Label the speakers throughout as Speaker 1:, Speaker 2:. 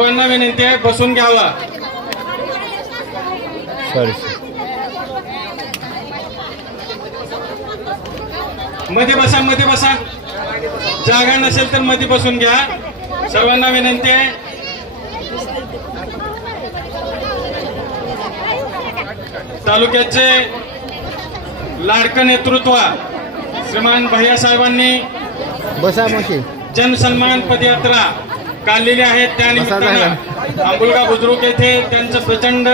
Speaker 1: सर्वांना विनंती आहे बसून घ्यावा. मध्ये बसा मध्ये बसा. जागा नसेल तर मध्ये बसून घ्या. सर्वांना विनंती आहे. तालुक्याचे लाडकं नेतृत्व श्रीमान भैया साहेबांनी
Speaker 2: बसा मोशी
Speaker 1: जनसन्मान पदयात्रा काढलेली आहे त्या निमित्तानं आंबुलगा बुद्रुक येथे त्यांचं प्रचंड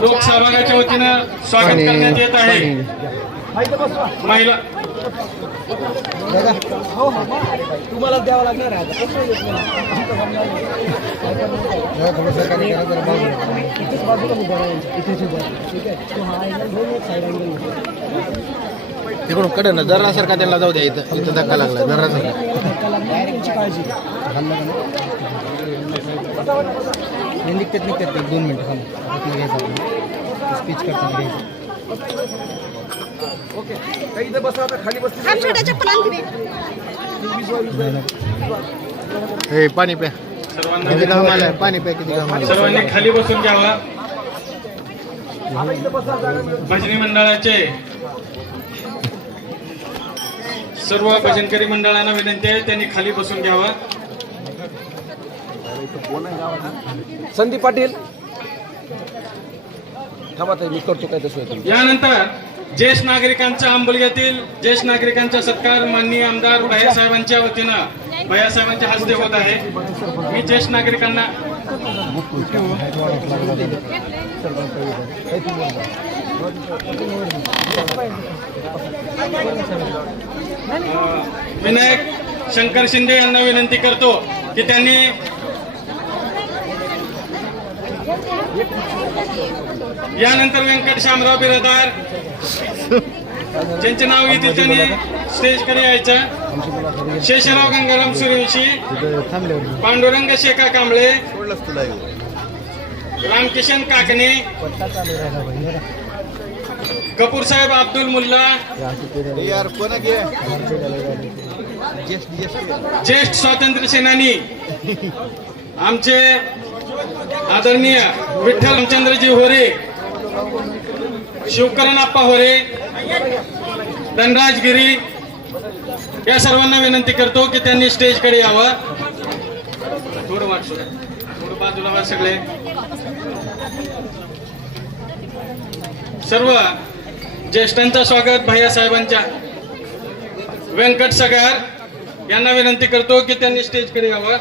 Speaker 1: लोकसहभागाच्या वतीनं स्वागत करण्यात येत आहे. महिला
Speaker 3: तुम्हाला द्यावं लागणार आहे
Speaker 2: तिकडून कडे ना जरासारखा त्यांना जाऊ द्या इथं. इथं धक्का लागला
Speaker 3: हे निघतात निघतात. दोन मिनटं थांब. आपलं घ्यायचं स्पीच करताना घ्यायचं
Speaker 4: हम छोट्या चप्पलांची
Speaker 2: हे पाणी प्या. किती घाम आलाय? पाणी प्या किती घाम आलाय?
Speaker 1: सर्वांनी खाली बसून घ्यावा. भजनी मंडळाचे सर्व भजनकरी मंडळांना विनंती आहे त्यांनी खाली बसून घ्यावा.
Speaker 3: संदीप पाटील. थांबा मी करतो काय तसं.
Speaker 1: यानंतर ज्येष्ठ नागरिकांच्या आंबोलग्यातील ज्येष्ठ नागरिकांचा सत्कार माननीय आमदार भैयासाहेबांच्या वतीनं भैयासाहेबांच्या हस्ते होत आहे. मी ज्येष्ठ नागरिकांना विनायक शंकर शिंदे यांना विनंती करतो की त्यांनी यानंतर व्यंकट शामराव बिरदार. ज्यांचे नाव येतील त्यांनी स्टेजकडे यायचं. शेषराव गंगाराम सूर्यवंशी. पांडुरंग शेखा कांबळे. रामकिशन काकणे. कपूर साहेब अब्दुल मुल्ला. ज्येष्ठ स्वातंत्र्य सेनानी. आमचे आदरणीय विठ्ठल रामचंद्रजी होरे शिवकरण आप्पा होरे धनराजगिरी या सर्वांना विनंती करतो की त्यांनी स्टेजकडे यावं. थोडं वाट थोडं बाजूला सगळे. सर्व ज्येष्ठांचं स्वागत भैया साहेबांच्या. व्यंकट सगार यांना विनंती करतो की त्यांनी स्टेजकडे यावं.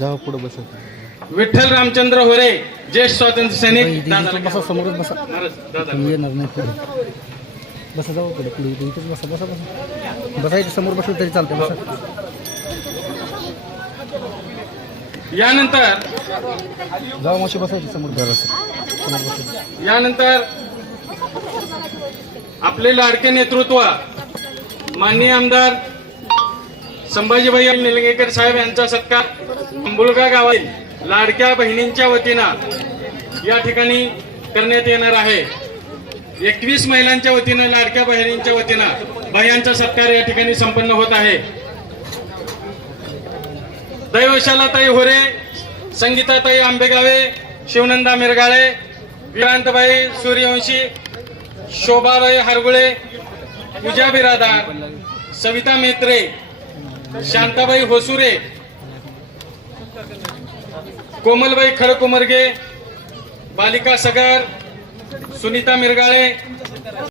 Speaker 2: जाऊ पुढे बसत
Speaker 1: विठ्ठल रामचंद्र होरे ज्येष्ठ स्वातंत्र्य सैनिक दादाला.
Speaker 3: बसा समोरच बसा.
Speaker 1: दादा.
Speaker 3: येणार नाही पुढे. बसा जाऊ पुढे पुढे इथे इथेच बसा बसा बसा. बसा इथे समोर बसलं तरी चालतं बसा.
Speaker 1: यानंतर
Speaker 3: जाऊ मावशी बसायची समोर समोर बसायची
Speaker 1: यानंतर आपले लाडके नेतृत्व माननीय आमदार संभाजीभाई निलंगेकर साहेब यांचा सत्कार. अंबुलगा गावातील लाडक्या बहिणींच्या वतीनं या ठिकाणी करण्यात येणार आहे. एकवीस महिलांच्या वतीनं लाडक्या बहिणींच्या वतीनं भयांचा सत्कार या ठिकाणी संपन्न होत आहे. दैवशालाताई होरे संगीताताई आंबेगावे शिवनंदा मिरगाळे विक्रांतबाई सूर्यवंशी शोभाबाई हरगुळे पूजा बिरादार सविता मेत्रे शांताबाई होसुरे कोमलबाई खडकुमर्गे बालिका सगर सुनीता मिरगाळे